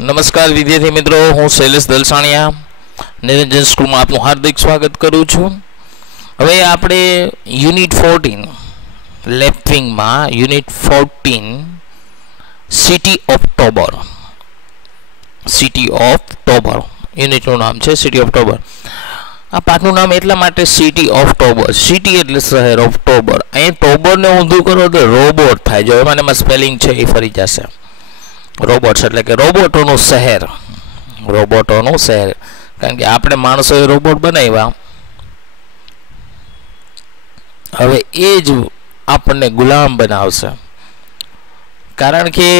નમસ્કાર વિદ્યાર્થી મિત્રો, હું શૈલેષ દલસાણિયા નિરંજન સ્કૂલમાં આપનું હાર્દિક સ્વાગત કરું છું. હવે આપણે યુનિટ 14 લેફ્ટ-વિંગમાં યુનિટ 14 સિટી ઓફ ટોબર યુનિટનું નામ છે સિટી ઓફ ટોબર. આ પાઠનું નામ એટલા માટે સિટી ઓફ ટોબર, સિટી એટલે શહેર, ઓફ ટોબર. અહીં ટોબરને ઊંધું કરો તો રોબોટ થાય. જો એમાં સ્પેલિંગ છે એ ફરી જશે. રોબોટ્સ એટલે કે રોબોટોનું શહેર, રોબોટોનું શહેર. કારણ કે આપણે માણસોએ રોબોટ બનાવ્યા, હવે એ જ આપણને ગુલામ બનાવશે. કારણ કે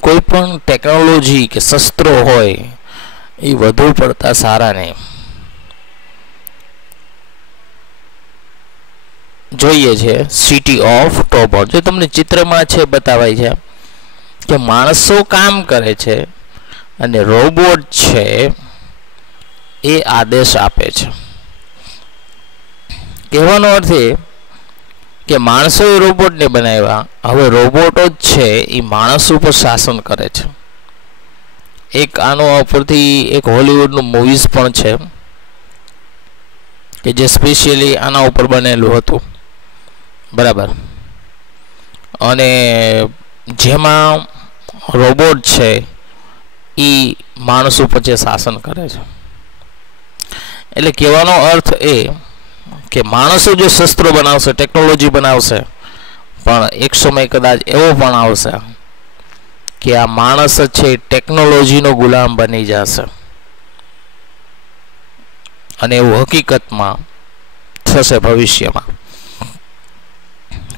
કોઈ પણ ટેકનોલોજી કે શસ્ત્રો હોય એ વધુ પડતા સારા નહીં. જોઈએ છે સિટી ઓફ ટોબર. જો તમને ચિત્રમાં છે બતાવાય છે કે માણસો કામ કરે છે અને રોબોટ છે એ આદેશ આપે છે. કહેવાનો અર્થ એ કે માણસોએ રોબોટને બનાવ્યા, હવે રોબોટો જ છે એ માણસ ઉપર શાસન કરે છે. એક આનો ઉપરથી એક હોલિવૂડનું મૂવીઝ પણ છે કે જે સ્પેશિયલી આના ઉપર બનેલું હતું, બરાબર. અને જેમાં રોબોટ છે એ માણસ ઉપર જે શાસન કરે છે. એટલે કહેવાનો અર્થ એ કે માણસો જો શસ્ત્રો બનાવશે, ટેકનોલોજી બનાવશે, પણ એક સમય કદાચ એવો પણ આવશે કે આ માણસ જ છે ટેકનોલોજીનો ગુલામ બની જશે. અને એવું હકીકતમાં થશે ભવિષ્યમાં.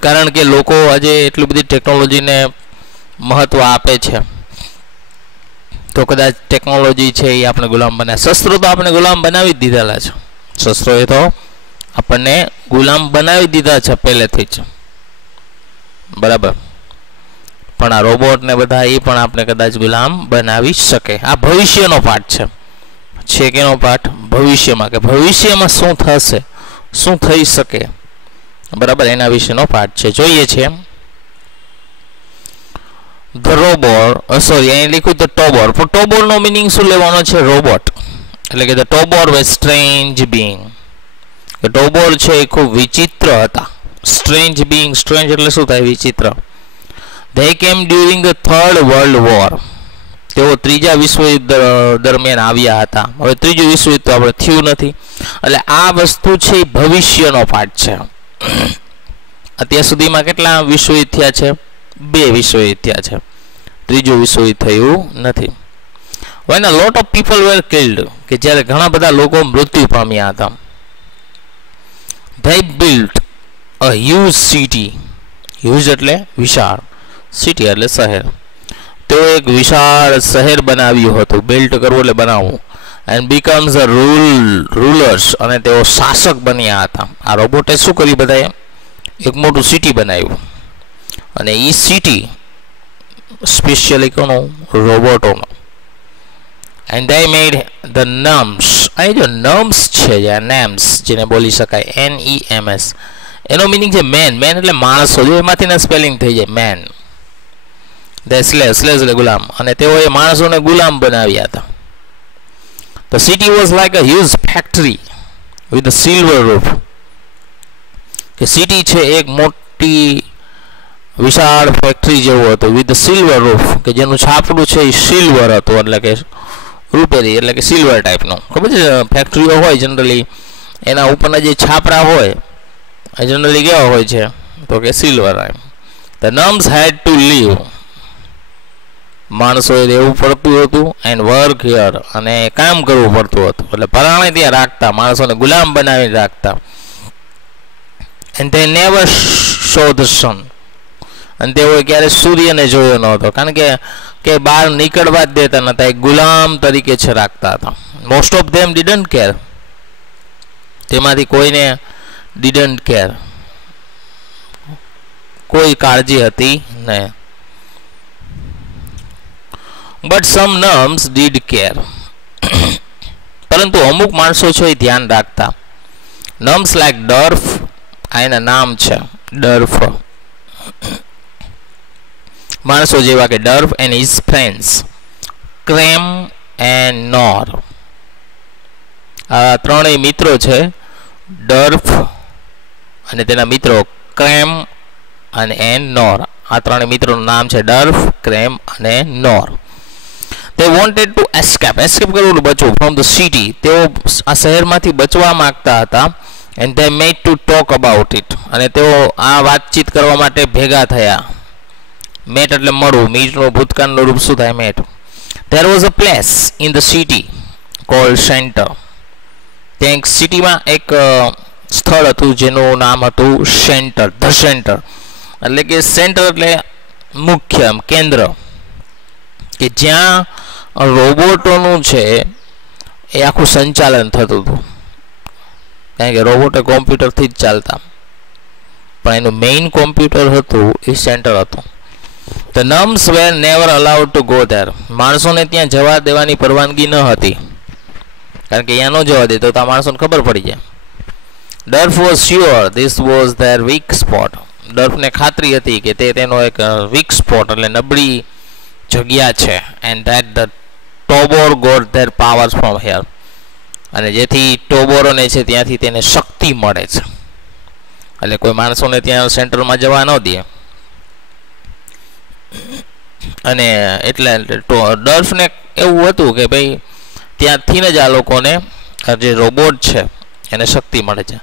કારણ કે લોકો આજે એટલી બધી ટેકનોલોજીને મહત્વ આપે છે, તો કદાચ ટેકનોલોજી છે એ આપણે ગુલામ બનાવે. શસ્ત્રો તો આપણે ગુલામ બનાવી જ દીધેલા છે, શસ્ત્રોએ તો આપણને ગુલામ બનાવી દીધા છે પહેલેથી જ, બરાબર. પણ આ રોબોટ ને બધા એ પણ આપણે કદાચ ગુલામ બનાવી શકે. આ ભવિષ્યનો પાઠ છે કેનો પાઠ? ભવિષ્યમાં, કે ભવિષ્યમાં શું થશે, શું થઈ શકે, બરાબર, એના વિશેનો પાઠ છે. જોઈએ છે ધ રોબોટ, સોરી અહીં લખ્યું ધ ટોબર, પણ ટોબરનો મિનિંગ શું લેવાનો છે? રોબોટ. એટલે કે ધ ટોબર વે સ્ટ્રેન્જ બિંગ, કે ટોબર છે એ ખૂબ વિચિત્ર હતા. સ્ટ્રેન્જ બિંગ, સ્ટ્રેન્જ એટલે શું થાય? વિચિત્ર. ધે કેમ during the third world war, તેઓ ત્રીજા વિશ્વયુદ્ધ દરમિયાન આવ્યા હતા. હવે ત્રીજું વિશ્વયુદ્ધ તો આપણે થયું નથી, એટલે આ વસ્તુ છે એ ભવિષ્યનો પાઠ છે. અત્યાર સુધીમાં કેટલા વિશ્વયુદ્ધ થયા છે? 2 વિશ્વયુદ્ધ થયા છે, ત્રીજું વિશ્વયુદ્ધ થયું નથી. When a lot of people were killed, કે જ્યારે ઘણા બધા લોકો મૃત્યુ પામ્યા હતા. They built a huge city, huge એટલે વિશાળ, સિટી એટલે શહેર. તેઓ એક વિશાળ શહેર બનાવ્યું હતું. બિલ્ટ કરવું એટલે બનાવવું. એન્ડ બીકમ્સ અ રૂલર્સ, અને તેઓ શાસક બન્યા હતા. આ રોબોટે શું કર્યું? બધાએ એક મોટું સિટી બનાવ્યું, અને એ સિટી સ્પેશિયલી કોનું? રોબોટોનો. એન્ડ ધે મેડ ધ નમ્સ, અહીં જો નમ્સ છે, જ્યાં નેમ્સ જેને બોલી શકાય, NEMS, એનો મિનિંગ છે મેન. મેન એટલે માણસો. જો એમાંથી સ્પેલિંગ થઈ જાય મેન. ધે સ્લેવ, સ્લેવ એટલે ગુલામ. અને તેઓએ માણસોને ગુલામ બનાવ્યા હતા. The city was like a huge factory with a silver roof, કે સિટી છે એક મોટી વિશાળ ફેક્ટરી જેવું હતું. વિથ સિલ્વર રૂફ, કે જેનું છાપરું છે એ સિલ્વર હતું, એટલે કે રૂપેરી, એટલે કે સિલ્વર ટાઈપનું. ખબર છે ફેક્ટરીઓ હોય જનરલી એના ઉપરના જે છાપરા હોય જનરલી કેવા હોય છે? તો કે silver. The Nums had to live, માણસોએ રહેવું પડતું હતું. એન્ડ વર્ક હિયર, અને કામ કરવું પડતું હતું. એટલે પરાણે ત્યાં રાખતા, માણસોને ગુલામ બનાવી રાખતા. And they never so the sun, અને તેઓએ ક્યારે સૂર્યને જોયો ન હતો. કારણ કે બહાર નીકળવા જ દેતા નહોતા, એક ગુલામ તરીકે છે રાખતા હતા. Most of them didn't care, તેમાંથી કોઈને ડીડન્ટ કેર, કોઈ કાળજી હતી નહીં. બટ સમ નમ્સ ડીડ કેર, પરંતુ અમુક માણસો છે એ ધ્યાન રાખતા. નમ્સ લાઈક ડર્ફ, આ એના નામ છે ડર્ફ. માણસો જેવા કે Durf and his friends, Krem and Nor. આ ત્રણેય મિત્રો છે, ડર્ફ અને તેના મિત્રો ક્રેમ અને નોર. આ ત્રણેય મિત્રોનું નામ છે ડર્ફ, ક્રેમ અને નોર. તે વોન્ટેડ ટુ એસ્કેપ કરવું, બચવું ફ્રોમ ધ સિટી. તેઓ આ શહેરમાંથી બચવા માંગતા હતા. And they made to talk about it. અને તેઓ આ વાતચીત કરવા માટે ભેગા થયા. મેટ એટલે મળવું, મીટનું ભૂતકાળનું રૂપ શું થાય? Met. There was a place in the city called centre. ત્યાં એક સિટીમાં એક સ્થળ હતું જેનું નામ હતું સેન્ટર, ધ સેન્ટર. એટલે કે સેન્ટર એટલે મુખ્ય કેન્દ્ર, કે જ્યાં રોબોટોનું છે એ આખું સંચાલન થતું હતું. કારણ કે રોબોટ કોમ્પ્યુટરથી જ ચાલતા, પણ એનું મેઇન કોમ્પ્યુટર હતું એ સેન્ટર હતું. The nuns were never allowed to go there. માણસોને ત્યાં જવા દેવાની પરવાનગી ન હતી, કારણ કે અહીંયા ન જવા દે તો માણસોને ખબર પડી જાય. Durf was sure this was their weak spot. ડર્ફને ખાતરી હતી કે તે તેનો એક વીક સ્પોટ એટલે નબળી જગ્યા છે. And that the Tobor got their powers from her. અને જેથી ટોબોરોને છે ત્યાંથી તેને શક્તિ મળે છે. એટલે કોઈ માણસોને ત્યાં સેન્ટરમાં જવા ન દે. અને એટલે ડર્ફને એવું હતું કે ભાઈ ત્યાંથી જ આ લોકોને જે રોબોટ છે એને શક્તિ મળે છે.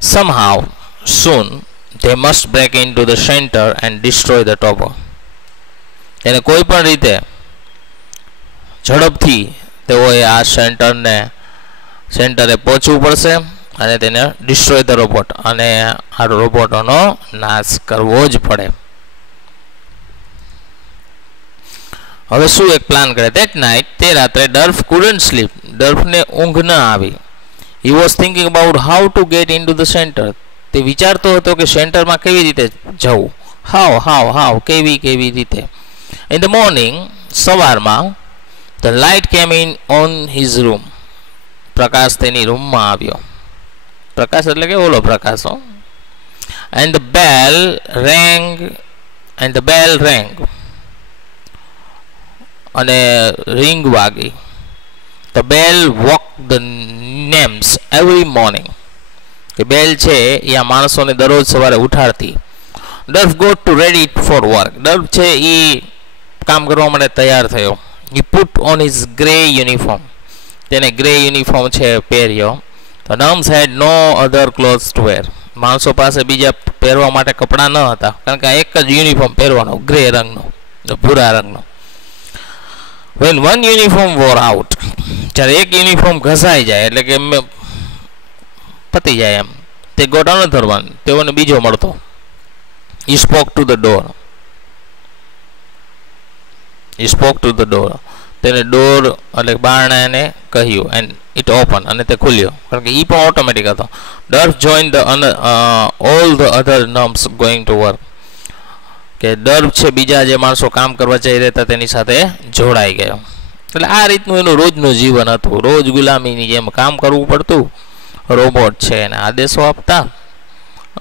somehow soon they must break into the center and destroy the tower. એને કોઈ પણ રીતે ઝડપથી તેઓએ આ સેન્ટરે પહોંચવું પડશે અને તેને ડિસ્ટ્રોય ધ રોબોટ, અને આ રોબોટોનો નાશ કરવો જ પડે. હવે શું એક પ્લાન કરે? That night, તે રાત્રે ડર્ફ couldn't sleep. ડર્ફને ઊંઘ ન આવી. He was thinking about how to get into the center. તે વિચારતો હતો કે સેન્ટરમાં કેવી રીતે જવું. હાવ કેવી રીતે. In the morning, સવારમાં, the light came in on his room. પ્રકાશ તેની રૂમમાં આવ્યો. પ્રકાશ એટલે કે ઓલો પ્રકાશ. And the bell rang. અને રિંગ વાગી. The bell woke the names every morning. કે બેલ છે એ આ માણસોને દરરોજ સવારે ઉઠાડતી. Durf got to ready for work. Durf છે એ કામ કરવા માટે તૈયાર થયો. He put on his grey uniform. તેને ગ્રે યુનિફોર્મ છે પહેર્યો. The nuns had no other clothes to wear. માણસો પાસે બીજા પહેરવા માટે કપડાં ન હતા, કારણ કે આ એક જ યુનિફોર્મ પહેરવાનો, ગ્રે રંગનો, ભૂરા રંગનો. When one uniform wore out, જ્યારે એક યુનિફોર્મ ઘસાઈ જાય એટલે કે પતી જાય એમ, તે got another one, તેઓને બીજો મળતો. He spoke to the door. તેને ડોર એટલે બારણાને કહ્યું, એન્ડ ઇટ ઓપન, અને તે ખુલ્યો, કારણ કે એ પણ ઓટોમેટિક હતો. Durf join all the other Nums going to work. કે ડર્ફ છે બીજા જે માણસો કામ કરવા જઈ રહેતા તેની સાથે જોડાઈ ગયો. એટલે આ રીતનું એનું રોજનું જીવન હતું. રોજ ગુલામીની જેમ કામ કરવું પડતું. રોબોટ છે એને આદેશો આપતા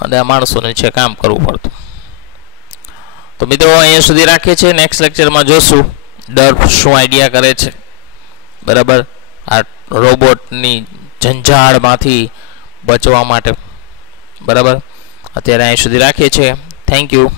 અને આ માણસોને છે કામ કરવું પડતું. તો મિત્રો અહીંયા સુધી રાખીએ છીએ. નેક્સ્ટ લેક્ચરમાં જોશું ડર્ફ શું આઈડિયા કરે છે, બરાબર, આ રોબોટની ઝંઝાળમાંથી બચવા માટે. બરાબર, અત્યારે અહીં સુધી રાખીએ છીએ. Thank you.